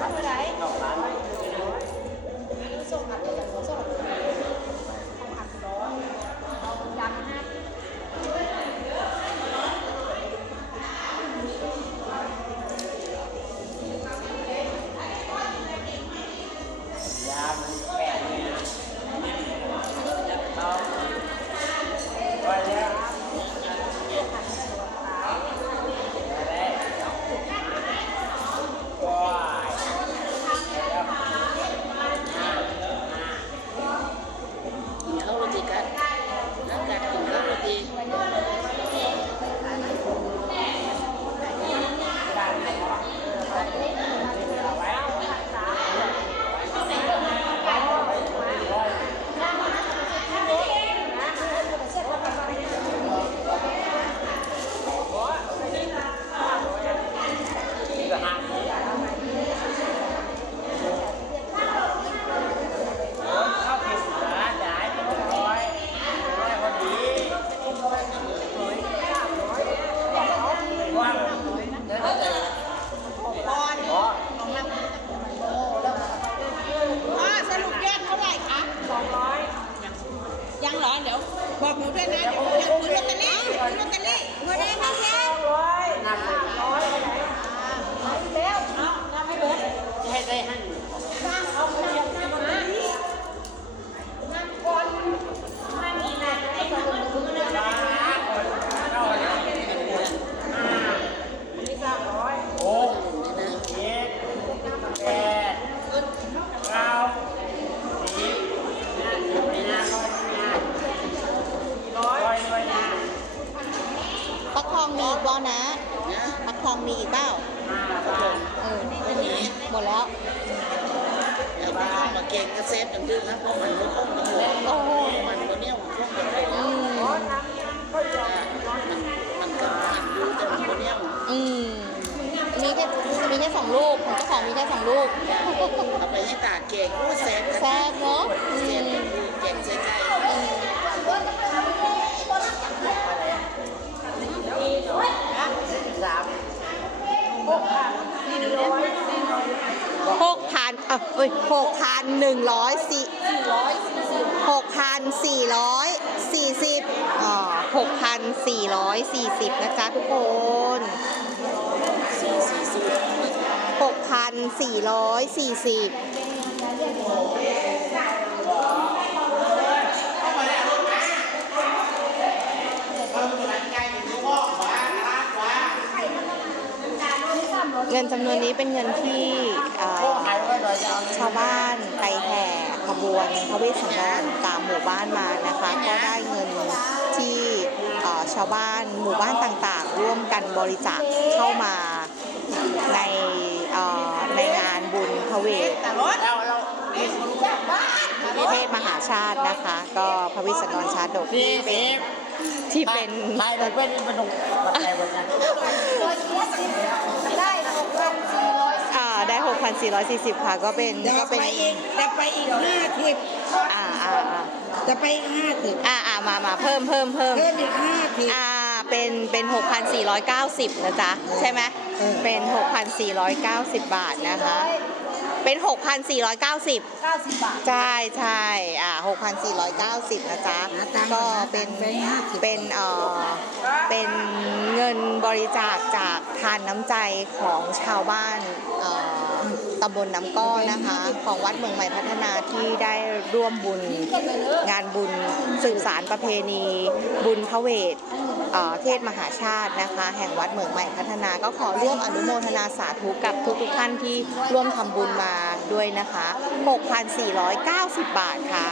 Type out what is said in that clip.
ทำอะไรส่งมา ของหนูด้วยนะ องมีอีกเปล่าครับผมเออหมดแล้วไอ้ที่เข้ามาเก่งก็เซฟอย่างดื้อนะเพราะมันไม่คงมันเลยโอ้โหมันมันเนี่ยมันคงมันเลยอืมมันมันก็มันดูแต่มันมันเนี่ยอืมมีแค่มีแค่สองลูกของเจ้าของมีแค่สองลูกเอาไปให้ตาเก่งอู้เซฟแซ่บเนาะอืเซฟ ม เก่งใส่ใจ หกพันเออเอ้ยหกพันหนึ่งร้อยสี่หกพันสี่ร้อยสี่สิบอ๋อหกพันสี่ร้อยสี่สิบนะจ๊ะทุกคนหกพันสี่ร้อยสี่สิบ เงินจำนวนนี้เป็นเงินที่ชาวบ้านไปแห่ขบวนพระเวสสันดรตามหมู่บ้านมานะคะ ก็ได้เงินที่ชาวบ้านหมู่บ้านต่างๆ ร่วมกันบริจาคเข้ามา ชาตินะคะ ก็พระวิษณุชาดกที่เป็นที่เป็นลายมันเป็นเป็นตรงอะไรแบบนั้นอ่าได้6,440ค่ะก็เป็นจะก็ไปเป็นอีกจะไปอีกห้าทิปอ่าอ่าอ่าจะไปอีกห้าทิปอ่าอ่ามามาเพิ่มเพิ่มเพิ่มเพิ่มอีกห้าทิปอ่าเป็นเป็น 6,490 นะจ๊ะ ใช่ไหมเออเป็น 6,490 บาทนะคะ เป็น 6,490 90 บาท ใช่ใช่อ่า6,490 นะจ๊ะ หาตังค์ก็หาตัเป็นงค์ไป50เป็นเอ่อเป็นเงินบริจาคจากทานน้ำใจของชาวบ้านเอ่อตำบลน้ำก้อนะคะ ของวัดเมืองใหม่พัฒนาที่ได้ร่วมบุญ งานบุญสื่อสารประเพณี บุญพระเวท เทศมหาชาตินะคะ แห่งวัดเมืองใหม่พัฒนาก็ขอร่วมอนุโมทนาสาธุกับทุกๆท่านที่ร่วมทำบุญมาด้วยนะคะ 6,490 บาทค่ะ